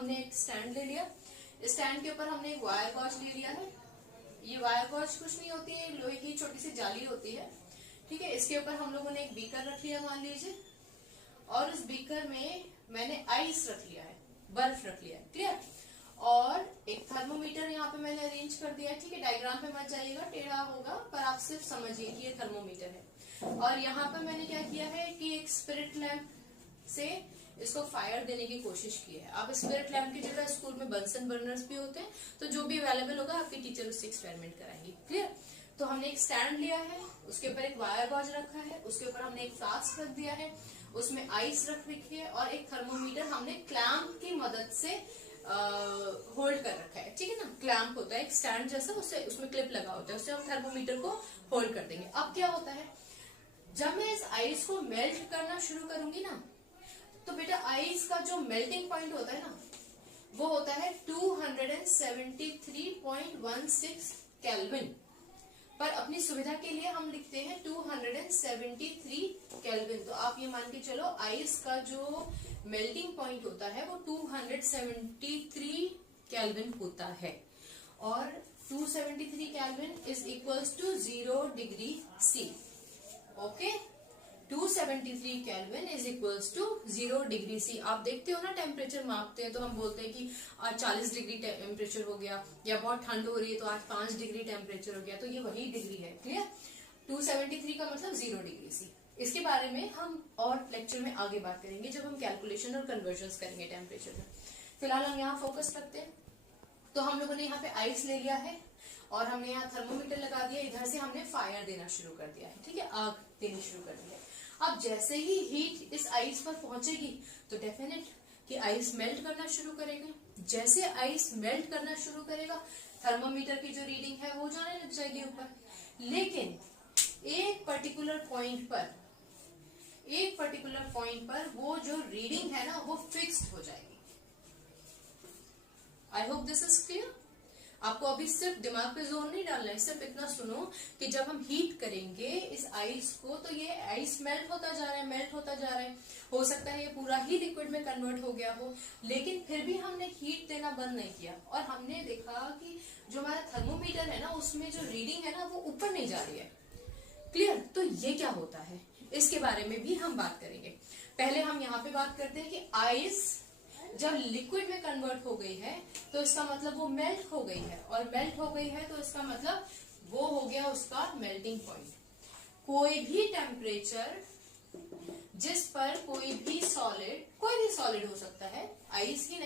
हमने एक स्टैंड ले लिया, स्टैंड के ऊपर हमने एक वायर गॉज ले लिया है। ये वायर गॉज कुछ नहीं होती है, लोहे की छोटी सी जाली होती है, ठीक है। इसके ऊपर हम लोगों ने एक बीकर रख लिया मान लीजिए, और उस बीकर में मैंने आइस रख लिया है, बर्फ रख लिया है, क्लियर। और एक थर्मोमीटर यहाँ पे मैंने अरेंज कर दिया है, ठीक है। डायग्राम पे मत जाइएगा, टेढ़ा होगा, पर आप सिर्फ समझिए कि ये थर्मोमीटर है। और यहाँ पे मैंने क्या किया है कि एक स्पिरिट लैंप से इसको फायर देने की कोशिश की है। आप स्पिरिट लैंप की जगह स्कूल में बंसन बर्नर्स भी होते हैं, तो जो भी अवेलेबल होगा आपके टीचर उससे एक्सपेरिमेंट कराएंगे, क्लियर। तो हमने एक स्टैंड लिया है, उसके ऊपर एक वायर गॉज रखा है, उसके ऊपर हमने एक फ्लास्क रख दिया है, उसमें आइस रख रखी है, और एक थर्मोमीटर हमने क्लैंप की मदद से होल्ड कर रखा है, ठीक है ना। क्लैंप होता है एक स्टैंड जैसा, उससे उसमें क्लिप लगा होता है, उससे हम थर्मोमीटर को होल्ड कर देंगे। अब क्या होता है, जब मैं इस आइस को मेल्ट करना शुरू करूंगी ना, तो बेटा आइस का जो मेल्टिंग पॉइंट होता है ना, वो होता है 273.16 केल्विन। पर अपनी सुविधा के लिए हम लिखते हैं 273 केल्विन। तो आप ये मान के चलो आइस का जो मेल्टिंग पॉइंट होता है वो 273 केल्विन होता है, और 273 kelvin is equals to 0 degree C. Okay, 273 kelvin is equals to 0 degree C. आप देखते हो ना, टेम्परेचर मापते हैं तो हम बोलते हैं कि आज 40 डिग्री टेम्परेचर हो गया, या बहुत ठंड हो रही है तो आज 5 डिग्री टेम्परेचर हो गया, तो ये वही डिग्री है, क्लियर। 273 का मतलब 0 डिग्री सी। इसके बारे में हम और लेक्चर में आगे बात करेंगे जब हम कैलकुलेशन और कन्वर्जन करेंगे टेम्परेचर में। फिलहाल हम यहाँ फोकस रखते हैं। तो हम लोगों ने यहाँ पे आइस ले लिया है, और हमने यहाँ थर्मोमीटर लगा दिया, इधर से हमने फायर देना शुरू कर दिया है, ठीक है, आग देनी शुरू कर दी है। अब जैसे ही हीट इस आइस पर पहुंचेगी तो डेफिनेट कि आइस मेल्ट करना शुरू करेगा। जैसे आइस मेल्ट करना शुरू करेगा, थर्मोमीटर की जो रीडिंग है वो जाने लग जाएगी ऊपर। लेकिन एक पर्टिकुलर पॉइंट पर वो जो रीडिंग है ना वो फिक्स्ड हो जाएगी। I hope this is clear. आपको अभी सिर्फ दिमाग पे जोर नहीं डालना है, सिर्फ इतना सुनो कि जब हम हीट करेंगे इस आइस को तो ये आइस मेल्ट होता जा रहा है, हो सकता है ये पूरा ही लिक्विड में कन्वर्ट हो गया हो, लेकिन फिर भी हमने हीट देना बंद नहीं किया, और हमने देखा कि जो हमारा थर्मोमीटर है ना उसमें जो रीडिंग है ना वो ऊपर नहीं जा रही है, क्लियर। तो ये क्या होता है इसके बारे में भी हम बात करेंगे। पहले हम यहाँ पे बात करते हैं कि आइस जब लिक्विड में कन्वर्ट हो गई है तो इसका मतलब वो मेल्ट हो गई है, और मेल्ट हो गई है तो इसका मतलब वो हो गया उसका मेल्टिंग पॉइंट। कोई भी टेम्परेचर जिस पर कोई भी सॉलिड हो सकता है, आइस ही नहीं,